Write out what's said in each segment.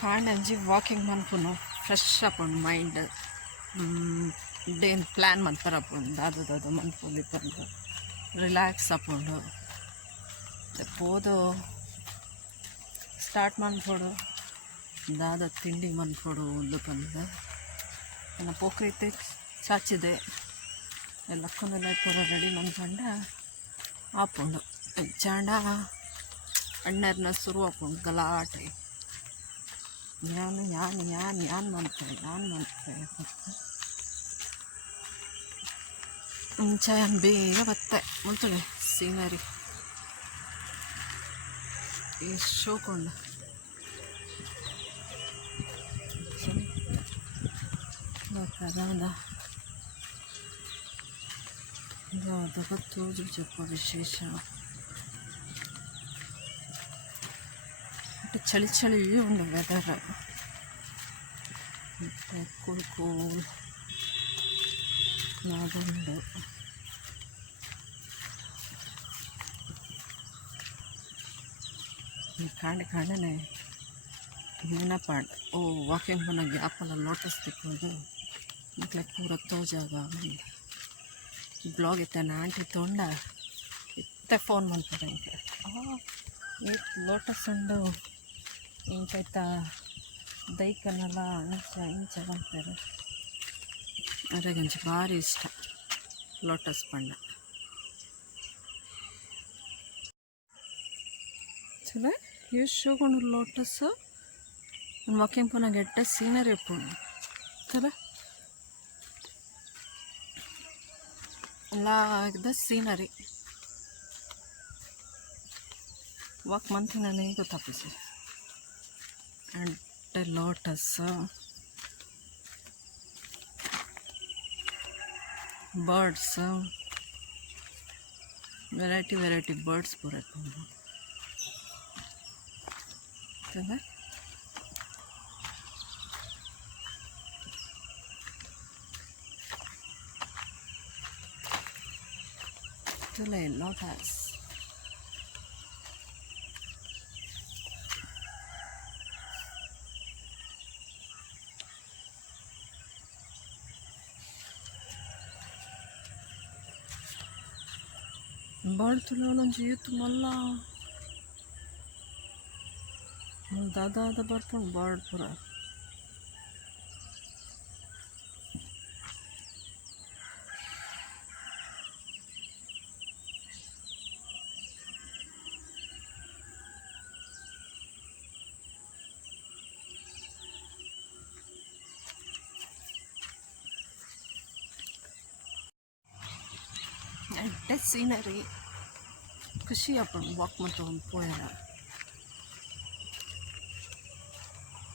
ಕಾಂಡಂಜಿ walking ಮನ್ಪುನು fresh ಆಪುಂಡು mind ಡೇನ್ plan ಮನ್ಪರಪುಂಡು ದಾದ ಮನ್ಪುಂಡು ಇಪ್ಪುಂಡು ರಿಲ್ಯಾಕ್ಸ್ ಆಪುಂಡು ಪೋದು ಸ್ಟಾರ್ಟ್ ಮನ್ಪೊಡು ದಾದ ತಿಂಡಿ ಮನ್ಪೊಡು ಉಂದುಪಂದು ನನ್ನ ಪೋಕ್ರೈತೆ ಚಾಚಿದೆ ಲಕ್ಕನೆಲ್ಲ ಪೂರ ರೆಡಿ ಮನ್ಪಂಡ ಆಪುಂಡು ಜಾಂಡ ಅಣ್ಣರ್ನ ಶುರು ಆಪುಂಡು ಗಲಾಟೆ ಯಾನ್ ಮನ್ಪೆ ಮುಂಚೆ ಬೇಗ ಬತ್ತೆ ಮುಂಚೆ ಸೀನರಿ ಎಷ್ಟು ಶೋಕೊಂಡು ಅದು ಗೊತ್ತು ಸ್ವಲ್ಪ ವಿಶೇಷ ಚಳಿ ಚಳಿ ಉಂಡು ವೆದರ್ ಮತ್ತು ಕೂಲ್ ನಾದುಂಡು ಕಾಂಡನೆ ನೆನಪಾಡು ಓ ವಾಕಿಂಗ್ ಬನ್ನ ಗ್ಯಾಪಲ್ಲ ಲೋಟಸ್ ತಿಕ್ಕೋದು ಮಕ್ಳಿಗೆ ಪೂರ ತೋಜಾಗ ಬ್ಲಾಗ್ ಇತ್ತಾನೆ ಆಂಟಿ ತೊಂಡ ಇತ್ತೆ ಫೋನ್ ಮಾಡ್ತಾರೆ ಇಂಕೆ ಲೋಟಸ್ ಉಂಡು ಇಂಕೈತ ದೈಕನ್ನೆಲ್ಲ ಇಂಚ ಅಂತಾರೆ ಅದ್ರಾಗಂಚ ಭಾರಿ ಇಷ್ಟ ಲೋಟಸ್ ಬಣ್ಣ ಚಲೋ ಎಷ್ಟು ಶೋಗೊಂಡು ಲೋಟಸ್ ವಾಕಿಂಗ್ ಪೋನಾಗ ಎಡ್ಡೆ ಸೀನರಿ ಪೋಣು ಚಲೋ ಎಲ್ಲ ಸೀನರಿ ವಾಕ್ ಮಂತ್ ನನಗೆ ಗೊತ್ತಾಪಿಸಿ and lotus birds variety birds ಬರತ್ತೆ ಲೋಟಸ್ ಬರ್ಡ್ ತುಳೊಂಜಿ ಯೂತ್ ಮಲ್ಲ ದಾದ ಬರ್ಪುಂಡು ಬರ್ಡ್ ಪೂರ ಎಡ್ಡೆ ಸೀನರಿ ಖುಷಿ ಆಪುಂಡು ವಾಕ್ ಮತ್ತು ಪೋಯರ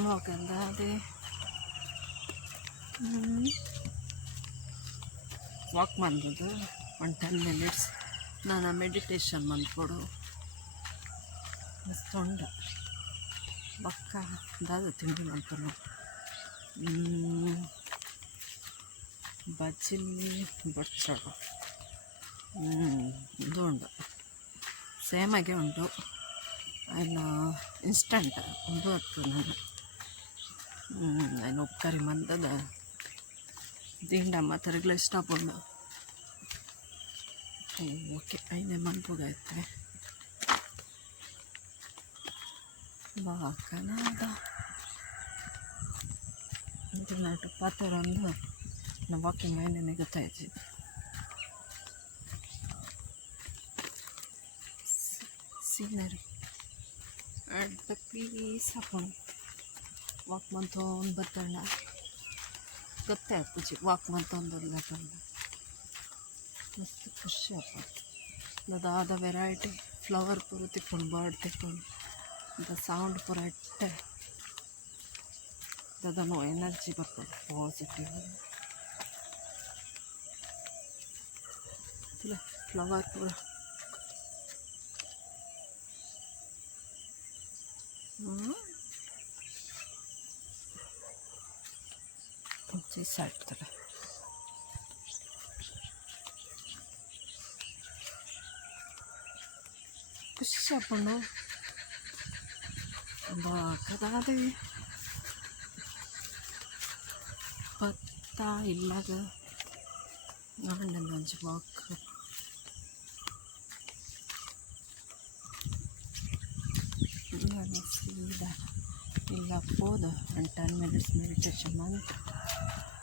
ವಾಕಂದ ಅದೇ ವಾಕ್ ಮಂದದು 10 minutes ನಾನು ಮೆಡಿಟೇಷನ್ ಮನ್ಪೊಡು ಮಸ್ತ್ ಉಂಡ ಬಕ್ಕ ದಾದ ತಿಂಡಿ ಮನ್ಪನು ಬಜ್ಜಿಲಿ ಬಡ್ಸೋಡು ಇದು ಉಂಡು ಸೇಮಾಗೆ ಉಂಟು ಆಯ್ನ ಇನ್ಸ್ಟಂಟ್ ಒಂದು ಹೊತ್ತು ನಾನು ಆಯ್ನ ಉಪ್ಪುಕರಿ ಮಂದದ ದಿಂಡಮ್ಮ ತರಗ್ಲ ಇಷ್ಟ ಪುಂಡು ಓಕೆ ಐನೇ ಮನ್ಪುಗಾಯ್ತೆ ಬಾಕನಾದ ಇಂಟರ್ನೆಟ್ ಪಾತ್ರೊಂದು ನಾವು ವಾಕಿಂಗ್ ಐನೇ ಗೊತ್ತಾಯ್ತು ಸೀನರಿ ಅಡ್ಡ ಪೀಸ್ ಹಾಕೊಂಡು ವಾಕ್ ಮಂತೊಂದು ಬತ್ತಣ್ಣ ಗೊತ್ತೇ ಪೂಜೆ ವಾಕ್ ಮಂತೊಂದು ಬತ್ತಣ್ಣ ಮಸ್ತ್ ಖುಷಿ ಹಾಕೊಂಡು ಅದಾದ ವೆರೈಟಿ ಫ್ಲವರ್ ಪೂರ ತಿಕ್ಕೊಂಡು ಬರ್ಡ್ ತಿಕ್ಕೊಂಡು ಅದು ಸೌಂಡ್ ಪೂರ ಇಟ್ಟೆ ಅದನ್ನು ಎನರ್ಜಿ ಬರ್ಬೋದು ಪಾಸಿಟಿವ್ ಫ್ಲವರ್ ಪೂರ ಸಾಯ್ತಾರೆ ಖುಷಿ ಹಾಕೊಂಡು ಬಾಕದಾದೆ ಪತ್ತ ಇಲ್ಲಾಗ ಗಂಡನ ಒಂಜಿ ವಾಕ್ ಸೀದಾ ಇಲ್ಲ ಹೋದ ಒಂದು 10 ಮಿನಿಟ್ಸ್ ಮೆಡಿಟೇಷನ್ ಮಾಡಿ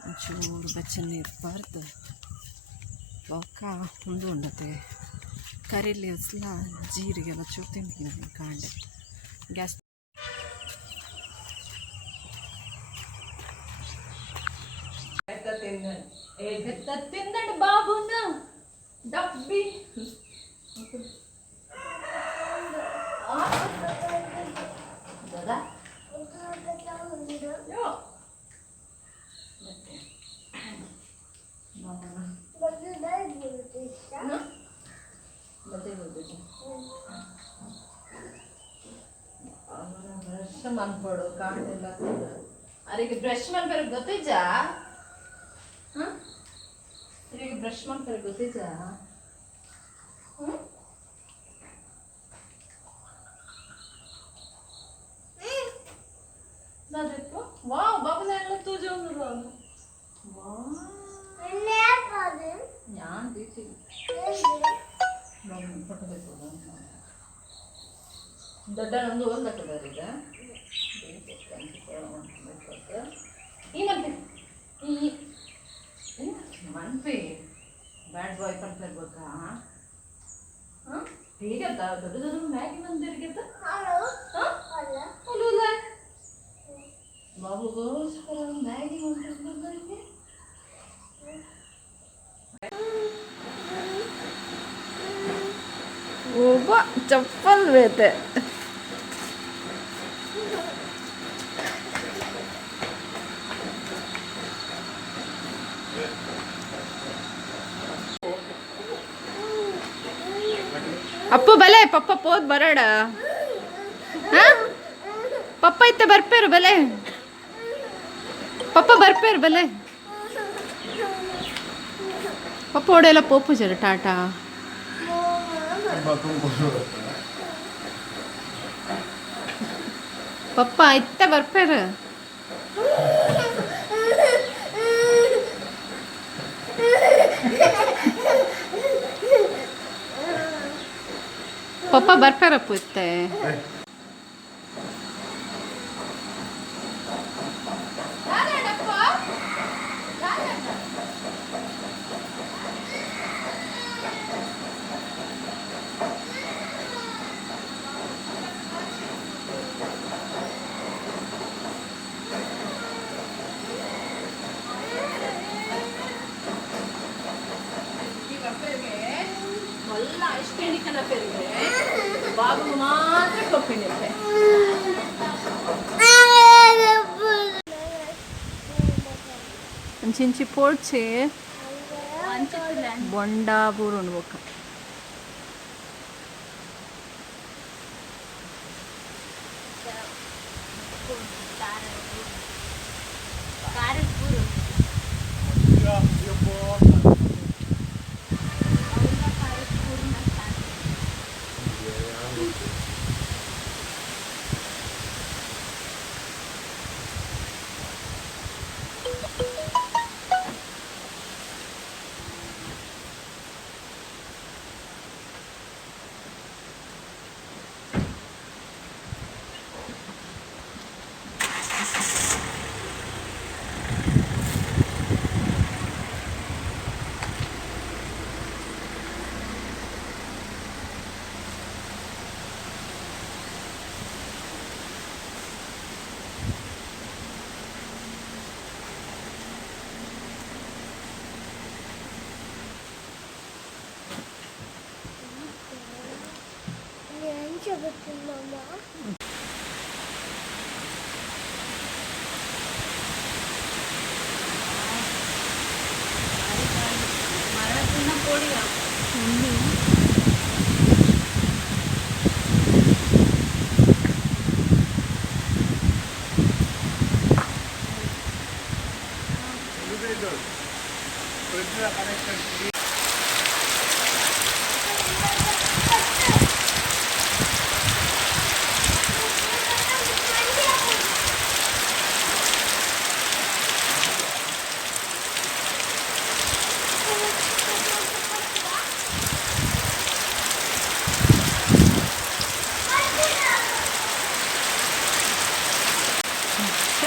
ಒಂಚೂರು ಬೆಚ್ಚ ನೀರು ಬರ್ದು ಬೊಕ್ಕ ಒಂದು ಉಂಡತೆ ಕರಿ ಲೀವ್ಸ್ಲ ಜೀರಿಗೆಲ್ಲ ಚೂರು ತಿಂತೀನಿ ಕಾಂಡೆ ಗ್ಯಾಸ್ ತಿಂದಂಡು ಬಾಬುನ ಡಬ್ಬಿ ಬ್ರಷ್ ಮಾಡ್ಕೊಡು ಕಾಣೆಲ್ಲ ಅರಿಗೆ ಬ್ರಷ್ ಮಾಡ್ಬೇಕು ಗೊತ್ತಿಜ್ಜಾ ಈಗ ಬ್ರಷ್ ಮಾಡ್ತಾರೆ ಗೊತ್ತಿಜ್ಜಾ ವಾವ್ ಬಾಬುನ ಎಲ್ಲ ತೂಜೆ ಒಂದು ഞാൻ ದೊಡ್ಡನೊಂದು ಒಂದು ಕಟ್ಟದ ಈ ಮಂಪಿ ಈ ಮಂಪಿ ಬ್ಯಾಡ್ ಬಾಯ್ ಕಂಪ್ಲೇಂಟ್ ಬೇಕಾ ಹೇಗತ್ತ ದೊಡ್ಡ ದೊಡ್ಡ ಮ್ಯಾಗಿ ಬಂದಿರ್ಗತ್ತ ಅಲ್ಲ ಬಾಬುಗೋಸ್ಕರ ಮ್ಯಾಗಿ ಬಂದಿರ್ಗೆ ಒಬ್ಬ ಚಪ್ಪಲ್ ಬೇತೆ ಅಪ್ಪ ಬಲೆ ಪಪ್ಪ ಪೋದ್ ಬರಡ ಪಪ್ಪ ಇತ್ತೆ ಬರ್ಪೇರು ಬಲೆ ಪಪ್ಪ ಬರ್ಪೇರು ಬಲೆ ಪಪ್ಪ ಓಡೆಲ್ಲ ಪೋಪು ಜರ ಟಾಟಾ ಪಪ್ಪ ಇತ್ತೆ ಬರ್ಪೇರು ಪಪ್ಪ ಬರ್ತಾರಪ್ಪ ಇತ್ತೆ ಎಲ್ಲ ಇಷ್ಟೆಂಡಿಕನ ಪೆರಿಗೆ ಬಾಬು ಮಾತ್ರ ಕೊಪ್ಪಿನಿತ್ತೆ ಚಿಂಚಿ ಪೋಡ್ಚೆ ಬೊಂಡಾ ಬೂರು ಉಣ್ಬೋಕ